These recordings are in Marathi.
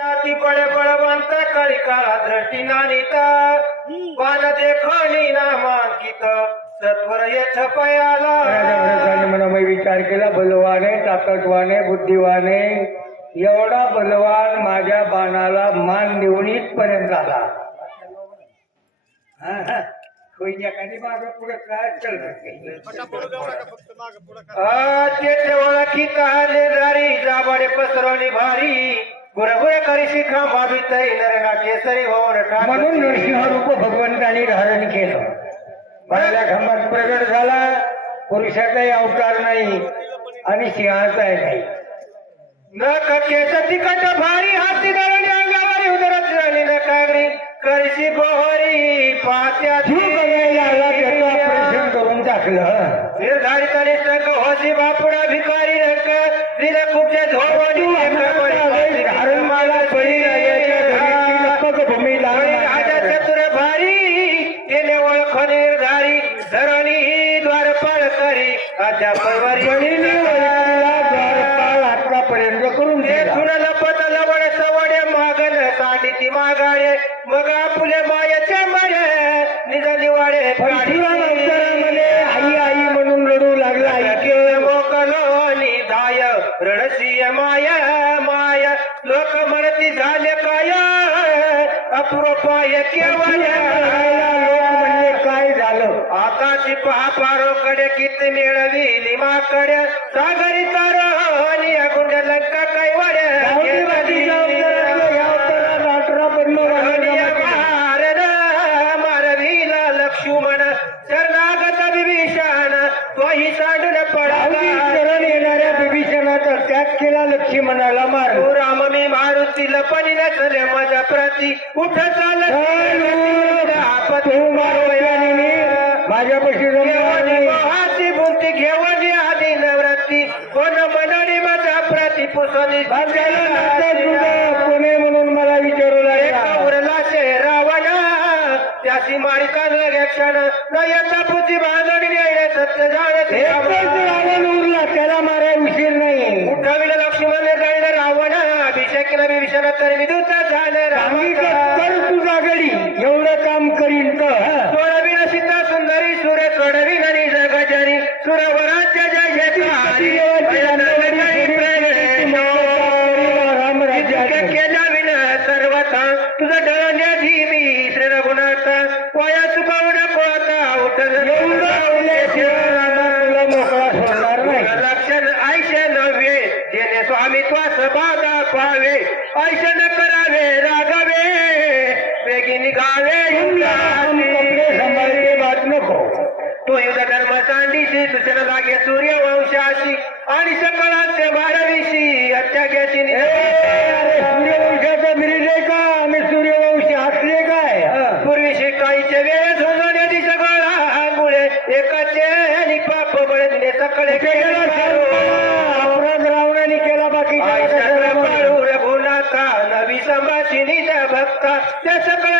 ती बळवंत कळी काळा दृष्टी नानिता पान देखणी नामांकित सत्वर येथ पयाला. त्याने म्हणा मी विचार केला बलवाने ताकदवाने बुद्धिवाने एवढा बलवान माझ्या बाणाला मान देऊन इथपर्यंत आला. हा, हा. मागे पुढे काय चालत तेथे ओळखीत आले दारी जाबडे पसरवली भारी. गुरगुर करी शिखा भाभी तरी नरगा केसरी होऊन म्हणून नरसिंह रूप भगवंताने धारण केलं. बाळाला घामात प्रगट झाला पुरुषाचाही अवतार नाही आणि सिंहाचाही नाही. न केस तिकट भारी हाती धरणी अंगावरी उदरत झाली न कागरी. करशी पात्या करून टाकलं. निर्धारित आणि बापुडा भिकारी रंग दिल कुठे धोवणी किती मिळविली माकडे. सागरी तार आणि गुंड लंका गावठी बाकीच्या अवतारातलं या अवतारात अठरा पद्मवारांना मारण मारवीला लक्ष्मण शरणागत विभीषण तोही सांडून गावठी पडाला शरण येणाऱ्या बिभीषणाचा त्याग केला लक्ष्मणाला मार तू राम मी मारुती लपणी नसले माझ्या प्रती. उठ चाल तू मारवयाने माझ्यापाशी जमणार नाही हाती बुंती घेवणी आधी नवरात्री कोण मनणी माझ्या प्रती पुसणी भाग्याला नातं तुझं कोणी म्हणून मला विचारू लागला उरला त्याची क्षण न येता बुद्धी बांधणी येणे सत्य एकच जाणे रावण उरला. त्याला मारा उशीर नाही. उठविलं लक्ष्मण जाणं रावण. अभिषेक विभीषण तर विदुत झालं रावण. कर तुझा गडी. एवढं काम करीन तर हं. सोडविन सीता सुंदरी सुर सोडविन आणि जगजरी सुरवराज्य जय राम राज्य केला विन सर्वथा तुझं डळण्याची मी श्री रघुनाथ पोया चुकावू नको आता उठ एवढं उल्लेखशिवाय रामा तुला मोकळा सोडणार नाही लक्षण ऐशे नव्हे जेणे स्वामी त्वास बाधा पावे ऐशे न करावे रागावे. हम कपडे सांभाळते बात नको. तू युध धर्म सांडीशी सूचना लागे सूर्यवंशाशी आणि सकळांचे बारावीशी सूर्यवंशाचा का? सूर्यवंशी असले काय. पूर्वी शिकाईचे वेळ मुळे एकाचे आणि पाप सकळे केला सर्व अपराध रावणाने केला बाकीच्या रघुनाथा नवी संभाषिणीचा भक्ता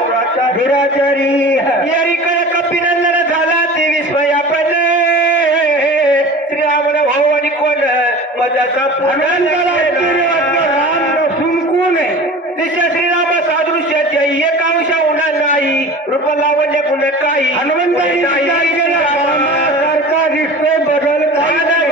दुराचारी यारीकडे कपिनंदन झाला तेवीस वया पडले श्रीरामन भाऊ आणि कोण? मजाचा अनंताला आश्चर्य वाटलं, राम नसून कोण आहे दिशा श्रीराम सादृश्याच्या एक अंश होणार नाही रूप लावण्य गुण काही हनुमंतानी विचार केला रामासारखा दिसतोय बदल काही नाही.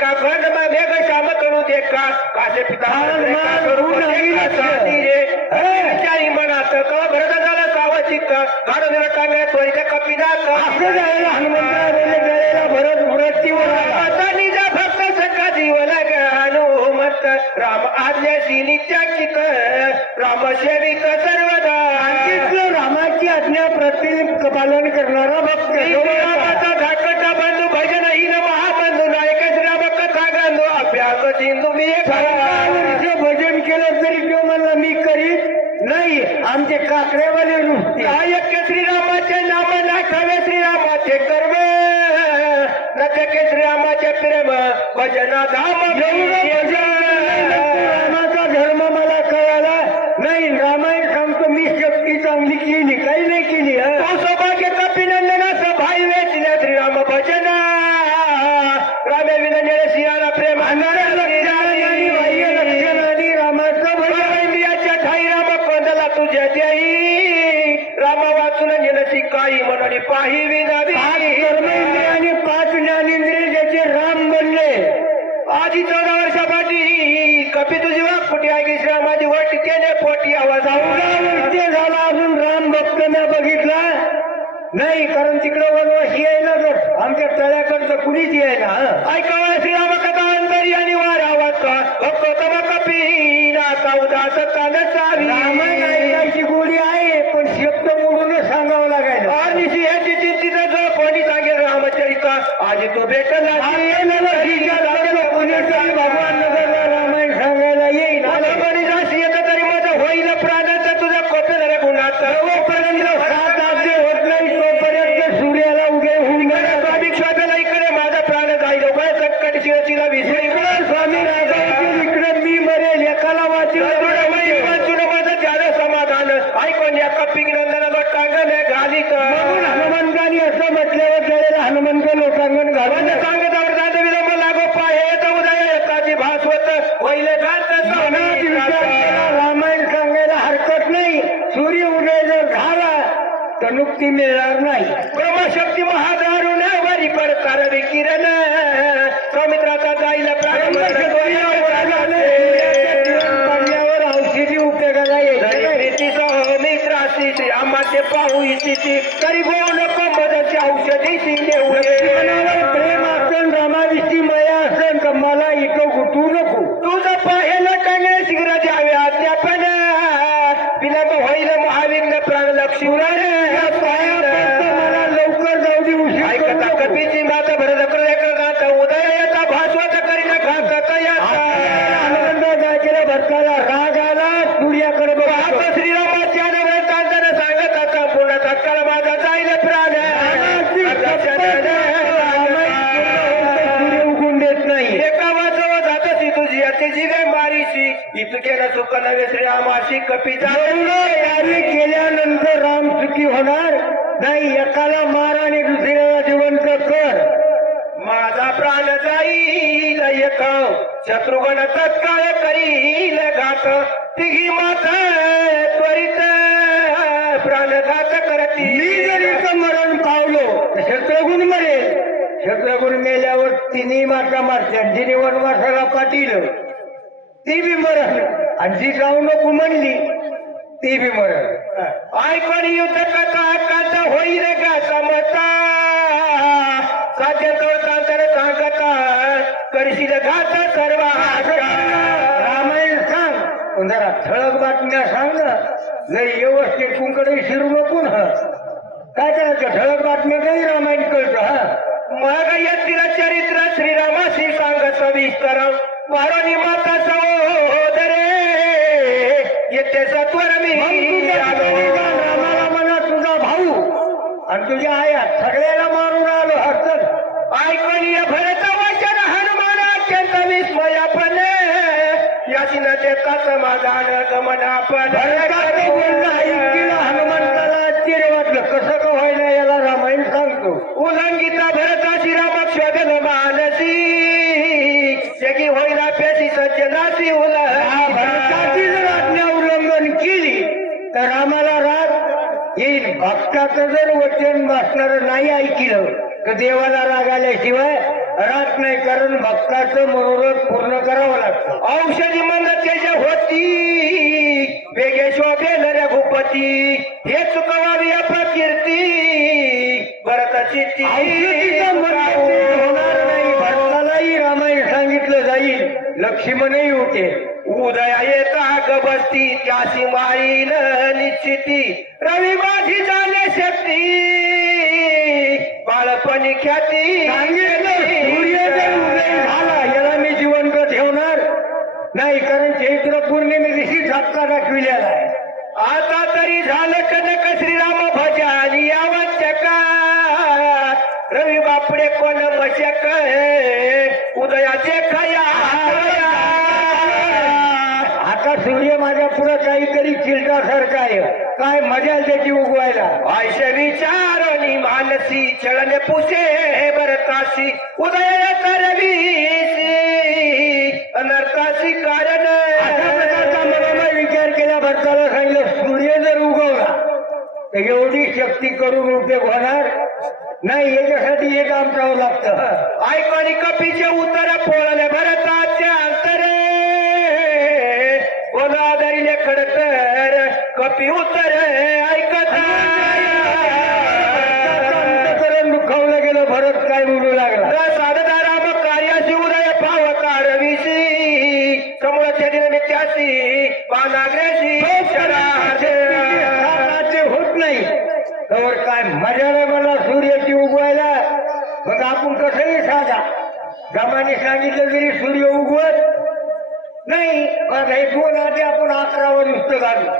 का खंड मेघ श्याम करू दे का कासे पिता मान, मान, करू गुण दे नाही का लक्ष. साथी रे. हे विचारी मनात कवा भरत झाला सावचित घाडून दिलं टांगड्या त्वरित कपिनाथ असं जायला हनुमंता गेलेला भरत मृत्यूवर आला. आता निजा भक्त सखा जीवन हनुमत राम आज्ञाशी नित्याचित राम सेविक सर्वदा रामाची आज्ञा प्रति पालन करणारा भक्त. रामाचा धाकटा बंधू भजन हिन महाबंधू नायक श्रीराम कथा गांधू अभ्यास सिंधू मी भजन केलं तरी तो म्हणला मी करीत नाही आमचे काकड्यावाले रुसते नायक श्रीरामाचे नाम नाठावे श्रीरामाचे कर्म नटके श्रीरामाचे प्रेम भजन धाम भजन रामाचा धर्म मला कळाला नाही रामायण सांगतो मी शक्ती चांगली केली काही नाही केली हं. तो सौभाग्य कपिनंदनास भाई वेचल्या श्रीराम भजन रामे विनंदन सियारा प्रेम आणि बाह्य लक्षणाने रामाचं भजन इंडियाच्या ठाई राम कंदला तुझ्या देई राम वाचून नेलसी काही म्हणून पाही पाच विनावी कर्मेंद्रिय आणि पाच ज्ञानेंद्रिय ज्याचे राम बनले आधी चौदा वर्षापाठी कपी तुझी वाघ फुटी आहे श्रामाची वट केले पोटी आवाज चौदा वर्षे झाला अजून राम भक्त मी बघितला नाही कारण तिकडे वनवासी यायला तर आमच्या तळ्याकडचं कुणीच यायला हं. ऐकावा श्रीराम कथा अंतरी आणि वार आवाज का भक्त तम कपी नाता सावी रामायण ऐकायची गोडी आहे पण शब्द मोडूनच सांगावं लागायचं आणि ह्याची चिंतित जो कोणी सांगेल रामचरित. आज तो भेटला आपल्याला ठीक आहे, आपल्याला कोणीतरी भगवान नगरला रामायण सांगायला येईल मला म्हणे जाशी येतं तरी माझं होईल प्राणाचं तुझं कोपेल रे गुणात जोपर्यंत सात आजे होत नाही तोपर्यंत सूर्याला उदय होऊन गेला स्वामी शोधायला इकडे माझा प्राण जाईल उभय संकट शिरसीला विसरी स्वामी राजातील इकडे मी मरेल एकाला वाचलं वाचून माझं झालं समाधान ऐकून या कपिंग नंदनाला टांगण घालीत म्हणून हनुमंतानी असं म्हटल्यावर त्यावेळेला हनुमंत लोकांगण घालून म्हणजे सांगत जात विलंब लागो पाहे येत उदय येताची भासवत वैले घात मनात विचार केला, रामायण सांगायला हरकत नाही सूर्य उदय जर झाला तर नुकती मिळणार नाही. ब्रह्मशक्ती महादारुण वरी पडकार विकिरण सौमित्राचा जाईल पडल्यावर औषधी उपयोगाला येईल मित्राशी आम्हाचे पाहू इच्छिती तरी बोल नको मदतची औषधी मनावर प्रेम असन रामाविषयी मया असन तर मला इथं गुटू नको तुझं पाहिलं कने शीघ्र द्यावे अध्यापन विलंब होईल महाविघ्न प्राण लक्ष्मी या पाया पडतं मला लवकर जाऊ दे उशीर करू ऐकता नको. कपीची माता भरत गात उदय येता भास्वत करीन घात आनंद जायला भरताला राग आला सूर्याकडे पाहत बघतो श्रीरामाच्या नवरतांतना सांगत आता पुन्हा तत्काळ माझा जाईल प्राण सूर्य उगून देत नाही एका वाजव जातसी तुझी अति जिगे मारीशी इतकेला सुख नवे श्रीरामाशी कपीचा एवढं कार्य केल्यानंतर राम सुखी होणार? नाही एकाला मार आणि दुसऱ्याला जिवंत कर. माझा प्राण जाईल एक. शत्रुघ्न तत्काळ करील घात. तिघी माता त्वरित प्राणघात करती मी जरी मरण पावलो तर शत्रुघ्न मरेल. शत्रुघ्न मेल्यावर तिन्ही माता मारतात जिने वनवासाला पाठील ती बी मरण. आणि जी जाऊ नको म्हणली ती बी मरण. ऐकून युद्ध कथा हक्काचा होईल का समता? साध्य तोडतांतर सांगता. करशील घात सर्व रामायण सांग. पण जरा ठळक बातम्या सांग ना. जरी व्यवस्थित कुंकडे शिरू नको ना. काय करायचं? ठळक बातम्या काही रामायण कळतं हा? मग तिला चरित्र श्रीरामाशी सांग सविस्तर. वारोनी माता सहोदरे येते सत्वर मी. म्हणा तुझा भाऊ. आणि तुझ्या आया सगळ्याला मारून आलो हरतर ऐकून या भरत वचन हनुमान अत्यंत विस्मयापण याचिन ते कस माझा गमन आपण. हनुमंताला आश्चर्य कसं का व्हायला याला रामायण सांगतो. उलंगीचा भरत तर रामाला राग येईल. भक्ताचं जर वचन वाचणार नाही ऐकलं तर देवाला राग आल्याशिवाय राहत नाही कारण भक्ताचं मनोरथ पूर्ण करावं लागतं. औषधी मंद तेज होती वेगे शोभे नऱ्या भूपती हे चुकवावी अपकीर्ती भरताची ती औषधीचं मन तेज होणार नाही. भक्तालाही रामायण सांगितलं जाईल. लक्ष्मणही होते उदया येता गबसती त्याची माईन निश्चिती. रवी माझी झाले शक्ती. बाळपणी ख्याती. याला मी जिवंत ठेवणार नाही कारण चैत्र पौर्णिमे दिवशी धक्का दाखविलेला आहे. आता तरी झालं कनक श्रीराम भजानी आवश्यका रवी बापडे कोण मशक उदयाचे खया. सूर्य माझ्या पुढे काहीतरी चिलटासारखा आहे. काय मज़ा त्याची उगवायला. आयष विचारणी मानसी चळने पुसे भरतासी. उदय करवीसी अनर्थासी कारण मनाला विचार केला भरताला सांगितलं सूर्य जर उगवला तर एवढी शक्ती करून उपयोग होणार नाही. याच्यासाठी हे काम करावं लागतं. ऐकणी कपीचे उत्तर पोळले भरताचे खडतर कपी ऐकत दुखावलं गेलं भरत काय बोलू लागला. उदय पाव कारविशी साधनाचे होत नाही. तर काय मजा नाही मला सूर्याची उगवायला. मग आपण कसंही साधा गमाने सांगितलं तरी सूर्य उगवत नाही. दोन आधी आपण अकरावर घालू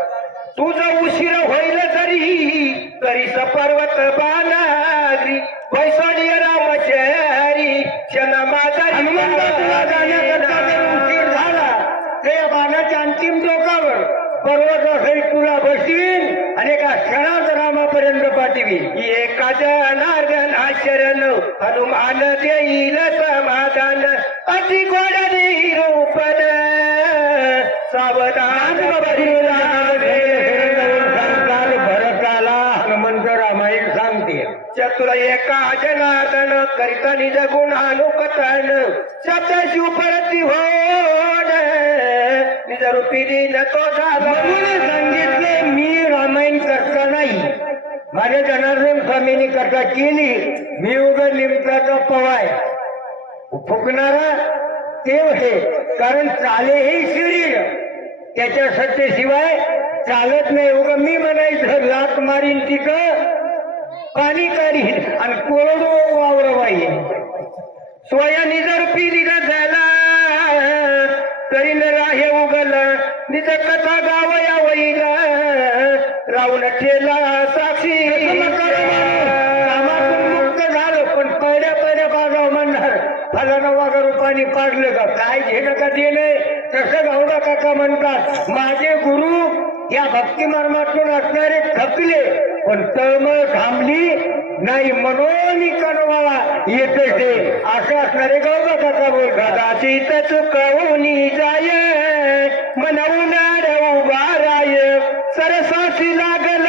तुझं उशीर होईल तरी तरी सपर्वत बानागरी वैसळी रामचरी क्षण हनुमंत तुला जाण्याकरता जर उशीर झाला. या बाणाच्या अंतिम टोकावर पर्वत असेल तुला बसवीन आणि एका क्षणात रामापर्यंत पाठवीन. एका जनार्दन शरण हनुमान देईल समाधान अति गोड सावधान भरताला हनुमंत रामायण सांगते. चतुर एका जनार्दन करिता निज गुणानुकथन शब्द शिवपरती होड निज रूपी दिन तो सांगितले मी रामायण करता नाही. माझ्या जनार्दन स्वामींनी करता केली. मी उग निमताचा पवाय. फुकणारा देव हे कारण चाले हे शरीर. त्याच्या सत्तेशिवाय चालत नाही. उग मी म्हणायचं लात मारीन तिक पाणी काढीन आणि कोरडो वावर वाईन स्वयं निजर रूपी झाला तरी न राहे उगल. निज कथा गावया वैल रावण ठेला साक्षी. कामातून मुक्त झालं पण पहिल्या पहिल्या बागाव म्हणणार फलाना वागा रुपाने पाडलं का? काय घेणं का दिलंय तसं गावडा काका म्हणतात? माझे गुरु या भक्ती मार्मातून असणारे थकले पण तळमळ थांबली नाही मनोनी कनवाला येते ते असं असणारे गावडा काका बोलतात कदाचित चुकवूनी जाय. मनवून उभाराय राय. लागल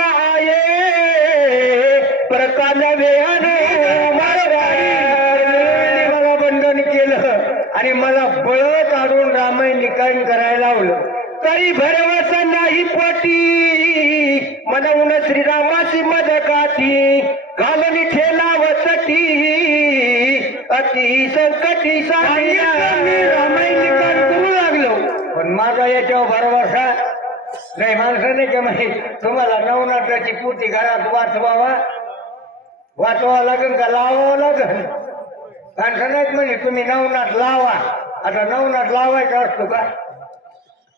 अति संकटी रामायण करू लागलो. पण माझा याच्यावर भरवसा नाही माणसं नाही का माहीत तुम्हाला नवनाथाची पोती घरात वाचवावा. वाचवा लागेल का? लावावं लागेल माणसं नाहीत म्हणजे तुम्ही नवनाथ लावा. आता नवनाथ लावायचा असतो का?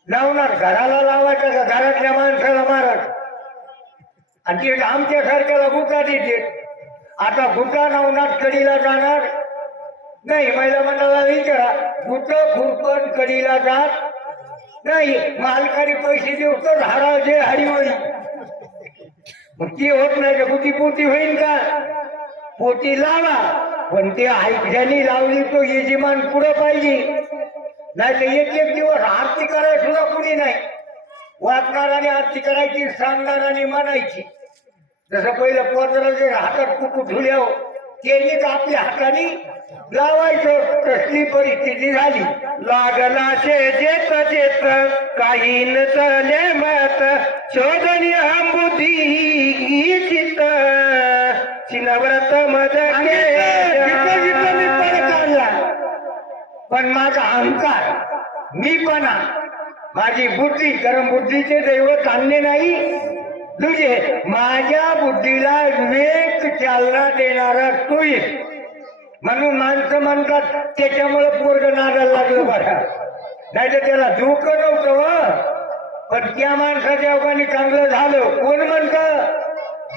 नवनाथ घराला लावायचा का? घरातल्या माणसाला मारत? आणि ते आमच्या सारख्याला गुटा देते आता गुटा नवनाथ कडीला जाणार. नाही महिला मंडळाला विचारा. गुट खुरपण कडीला जात नाही. मालकारी पैसे देऊ तर हरा जे हरिवळी मग ती होत नाही का पोती होईल का? पोती लावा. पण ते ऐकल्याने लावली तो यजमान पुढं पाहिजे. नाही तर एक एक दिवस आरती करायला सुद्धा कुणी नाही. वाचणाराने आरती करायची सांगणाराने म्हणायची जसं पहिलं पोतराचे हातात कुकू ठुल्यावर त्यांनी का आपल्या हाताने लावायचं. कसली परिस्थिती झाली? लागला शे जेत काही न चले मत. शोधनी अंबुधी चित्त चिनव्रत मज आणि जिथं जिथं मी पण माझा अहंकार माझी बुद्धी कारण बुद्धीचे दैवत आणले नाही. तुझे माझ्या बुद्धीला विवेक चालना देणारा तूच म्हणून माणसं म्हणतात त्याच्यामुळे पोरग नादाला लागलं बघा. नाही तर त्याला धोकं नव्हतं व. पण त्या माणसाच्या अवघाने चांगलं झालं. कोण म्हणतं?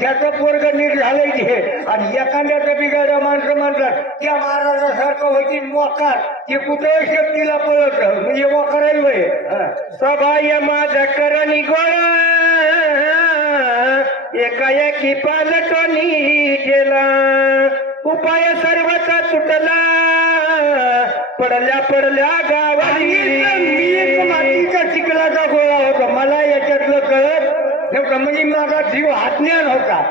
त्याचं पोरग नीट झालंय ते. आणि एखाद्याचं बिघाड्या माणसं म्हणतात त्या महाराजासारखं होती मोकार. ते कुठं शक्तीला पळत? म्हणजे मोकार सभा सभाय माझ करणी गोळ. एकाएकी पालटोनी गेला उपाय सर्वचा तुटला. पडल्या पडल्या आणि मी एक मातीचा चिखलाचा गोळा होता. मला याच्यातलं कळत नव्हतं. म्हणजे माझा जीव अज्ञान होता.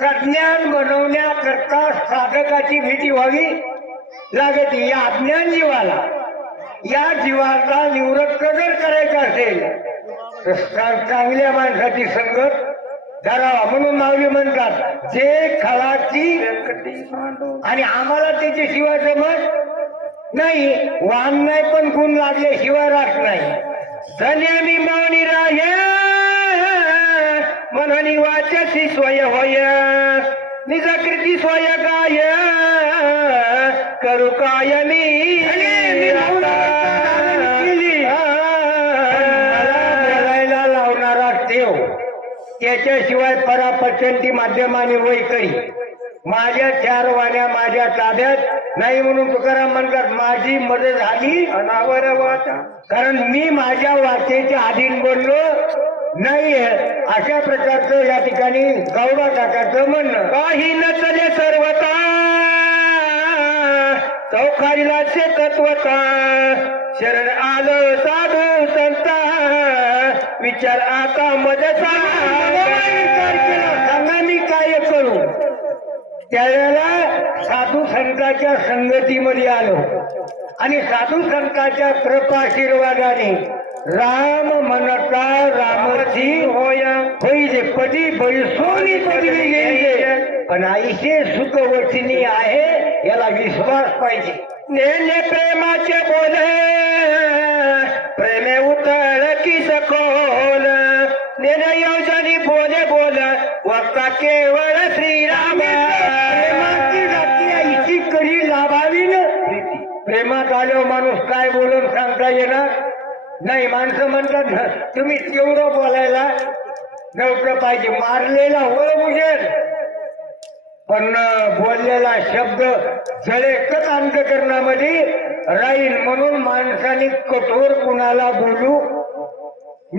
सज्ञान बनवण्याकरता साधकाची भीती व्हावी लागत या अज्ञान जीवाला या जीवाचा निवृत्त जर करायचा असेल तर चांगल्या माणसाची संगत धरावा म्हणून माऊली म्हणतात जे खळाची आणि आम्हाला त्याच्या शिवाय जमत नाही वाण नाही पण गुण लागल्याशिवाय राहत नाही. धन्य मी मौनी राय मननी वाचसी स्वय होय. निज कृती स्वय काय करू काय मी? त्याच्याशिवाय परापचंती माध्यमाने वैकरी माझ्या चार वाण्या माझ्या ताब्यात नाही म्हणून तुकाराम म्हणतात माझी मदत झाली. अनावर वाचा कारण मी माझ्या वाचेच्या अधीन बोललो नाही अशा प्रकारचं या ठिकाणी गौडा टाकाचं म्हणणं. काही नचले सर्वता चौखारीला तत्वता शरण आलं साधू संता. विचार आता मदसा सांगा. मी काय करू? त्यावेळेला साधू संतांच्या संगतीमध्ये आलो. आणि साधू संतांच्या कृपाशीर्वादाने राम म्हणता रामची होय. होईल पदी बैसोनी पदवी घेईल पण आईशे सुख वचनी आहे. याला विश्वास पाहिजे. नेने प्रेमाचे बोले प्रेमे उतर की सखोल. नेने योजनी बोले बोल वक्ता केवळ श्रीराम. प्रेमाची जाती आईची कधी लाभावी न? प्रेमात आल्यावर माणूस काय बोलून सांगता येणार? नाही माणसं म्हणतात "न, तुम्ही तेवढं बोलायला नव्हतं पाहिजे. मारलेला होय बुजेल पण बोललेला शब्द जळेकच अंतकरणामध्ये राहील म्हणून माणसाने कठोर कुणाला बोलू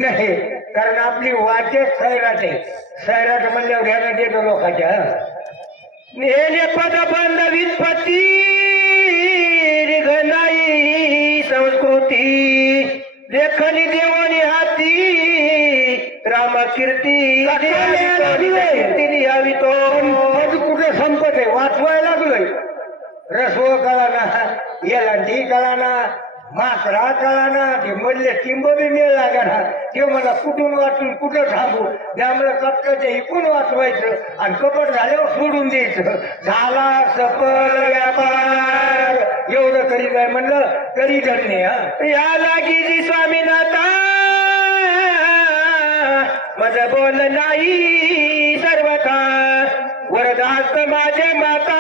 नाही कारण आपली वाचच सैराट आहे. सैराट म्हणल्यावर ध्यानात येतो लोकांच्या नेले पद बंद पती घनाई संस्कृती. लेखनी देवानी हाती राम कीर्ती कीर्ती लिहावी तो. पद कुठे संपत? आहे वाचवायला लागलोय. रसव कळाना याला ती कळाना माकडा कळाना ते मधले टिंब बी मिळ लागाना. ते मला कुठून वाचून कुठं थांबू? त्यामुळे कटकाच्या इकून वाचवायचं आणि कपट झाल्यावर सोडून द्यायचं. झाला सफल व्यापार. एवढं करी जाय म्हणलं तरी धन्य हा. या लागी जी स्वामीनाथा मज बोल नाही सर्वथा. वरदास्त माझे माता.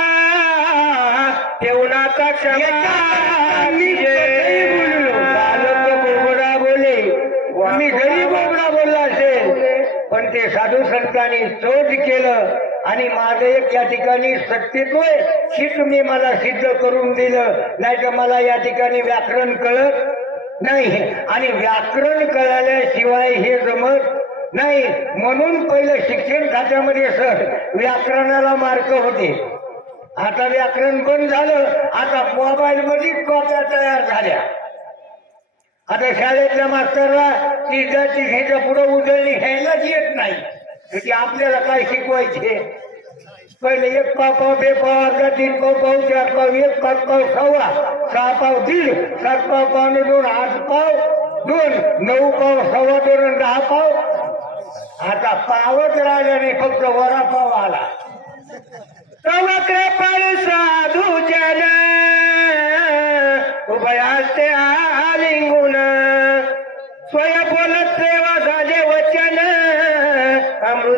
ठेवूनाचा क्षमा. मी बोबडा बोले. मी घरी बोबडा बोलला असेल पण ते साधू संतांनी शोध केलं आणि माझं एक या ठिकाणी सत्यत्व हे तुम्ही मला सिद्ध करून दिलं. नाही तर मला या ठिकाणी व्याकरण कळत नाही. आणि व्याकरण कळाल्याशिवाय हे जमत नाही म्हणून पहिलं शिक्षण खात्यामध्ये सर व्याकरणाला मार्क होते. आता व्याकरण बंद झालं आता मोबाईल मध्ये कॉप्या तयार झाल्या. आता शाळेतल्या मास्तरला तिच्या तिघीच्या पुढे उजळणी घ्यायलाच येत नाही. तर आपल्याला काय शिकवायचे? पहिले एक पाव पाव बे पाव अर्धा तीन पाव पाव चार पाव एक पाच पाव सव्वा सहा पाव दीड सात पाव पावणे दोन आठ पाव दोन नऊ पाव सव्वा दोन दहा पाव आता पावच राहिला नाही फक्त वरा पाव आला कृपाळ साधू जन उभयास्ते आलिंगुन. स्वय बोलत सेवा साजे वचन साधू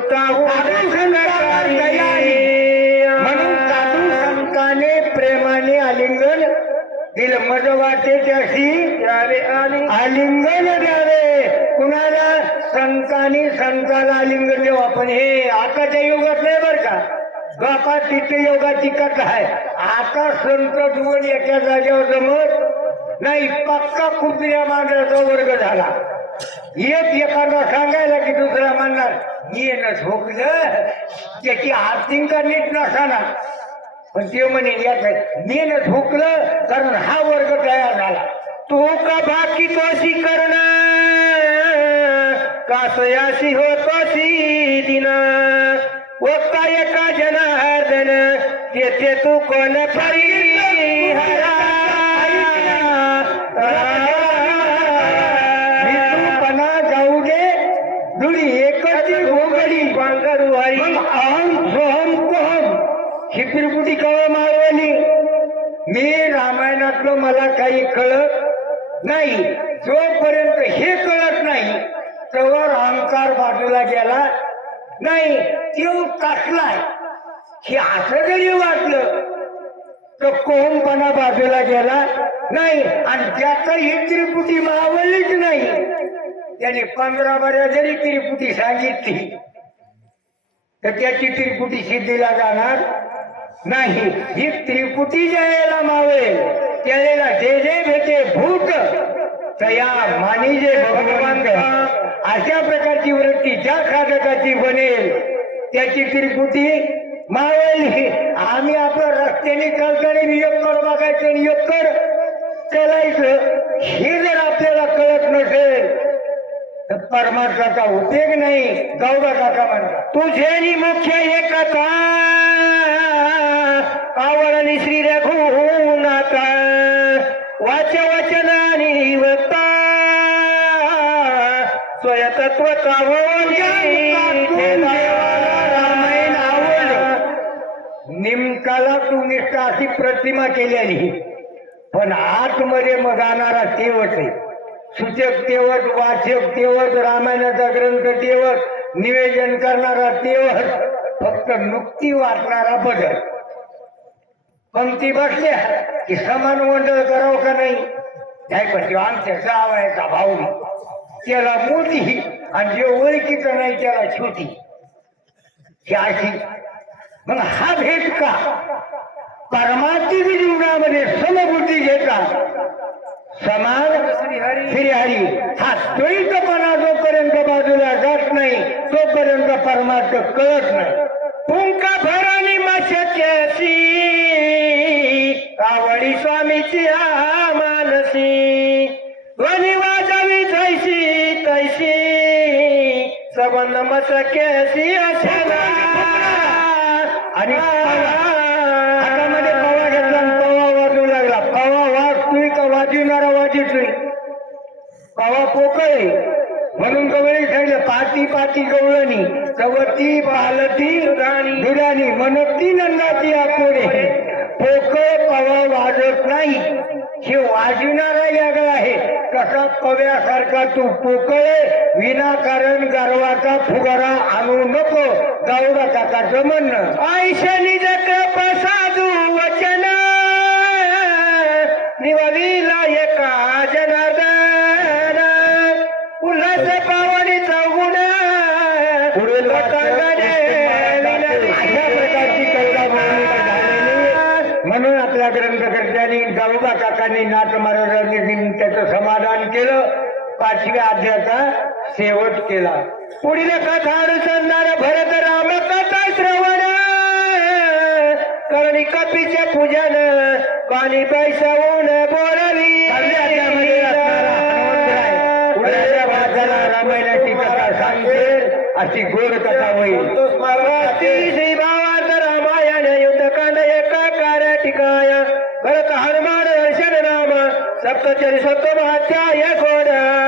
दिलं मज वाटे त्याशी आलिंगन द्यावे. कुणाला? संतांनी संताला आलिंगन देऊ आपण. हे आताच्या युगात नाही बरं का? बापा तिथे योगाची कथा आहे. आता संत जुवन एका जागेवर जमत नाही. पक्का कुत्र्या मांडराचा वर्ग झाला. एक एखादा सांगायला की दुसरा म्हणणार मी न झोकलं त्याची आर्थिंग नीट नसाना? पण ते म्हणे याच मी न कारण हा वर्ग तयार झाला. तू का बाकी तोशी करण कासयाशी होतोशी दिन व काय का जनार्दन तेथे तू कोण परी हरा त्रिपुटी कळ मारवली मी रामायणातलं मला काही कळत नाही. जोपर्यंत हे कळत नाही तेव्हा अहंकार बाजूला गेला नाही. देव कसलाय? हे असं जरी वाटलं तर कोहमपणा बाजूला गेला नाही. आणि त्याचा ही त्रिपुटी मावलीच नाही त्याने पंधरा बऱ्या जरी त्रिपुटी सांगितली तर त्याची त्रिपुटी सिद्धीला जाणार नाही ही त्रिपुटी ज्याला मावेल त्याला जे जे भेटे भूत तया मानी जे भगवंत अशा प्रकारची वृत्ती ज्या साधकाची बनेल त्याची त्रिपुटी मावेल. आम्ही आपलं रस्त्याने चालताना योग कर बघायचं आणि योग कर चालायचं हे जर आपल्याला कळत नसेल तर परमार्थाचा उपयोग नाही गौडा काका म्हणतात तुझे मुख्य एकता कथा श्री रघुनाथा वाच वचनानी वक्ता स्वयतत्व रामायण निमकाला तू निष्ठा अशी प्रतिमा केल्याने पण आतमध्ये मग जाणारा तेवट आहे. सूचक तेवट वाचक तेवट रामायणाचा ग्रंथ तेवट निवेदन करणारा तेवट. फक्त नुकती वाटणारा बदल. पंक्ती बसल्या की समान मंडळ करावं का नाही? नाही पण तो आमच्या जावायचा भाऊ त्याला मोठी आणि जे ओळखीचं नाही त्याला छोटी. ही अशी. मग हा भेद का? परमात्मिक जीवनामध्ये समबुद्धी घेता. समान श्रीहरी. हा द्वैतपणा जोपर्यंत बाजूला जात नाही तोपर्यंत परमार्थ कळत नाही. पुंका भरानी मशक्याची आवडी स्वामीची हा मानसी. ध्वनी वाजावी तैशी तैशी सबंध मशक्याची अशा आणि हातामध्ये पवा घेतला आणि पवा वाजू लागला? पवा वाजतोय का वाजविणारा वाजतोय? पवा पोकळे? म्हणून गवळी सांगितलं पाती पाती गवळणी कवती पालती दुधाणी. दुराणी मनती नंदाची आपुणे पोकळ पवा वाजत नाही. हे वाजणारा यागळ आहे. कसा पव्यासारखा तू पोकळे विनाकारण गर्वाचा फुगारा आणू नको. गावडा काकाचं म्हणणं. आयशनी जग साधू वचन. निवविला एका जना काकांनी नाथ महाराजांनी त्याचं समाधान केलं. पाचव्या अध्यायाचा शेवट केला. पुढील कथा अनुसंधान भरत राम कथा श्रवण. करणी कपीच्या पूजन पाणी पैसा ऊन बोलवी रामायणाची कथा सांगते. अशी गोड कथा होईल. रक्ताचे सत्य महाच्या या हरी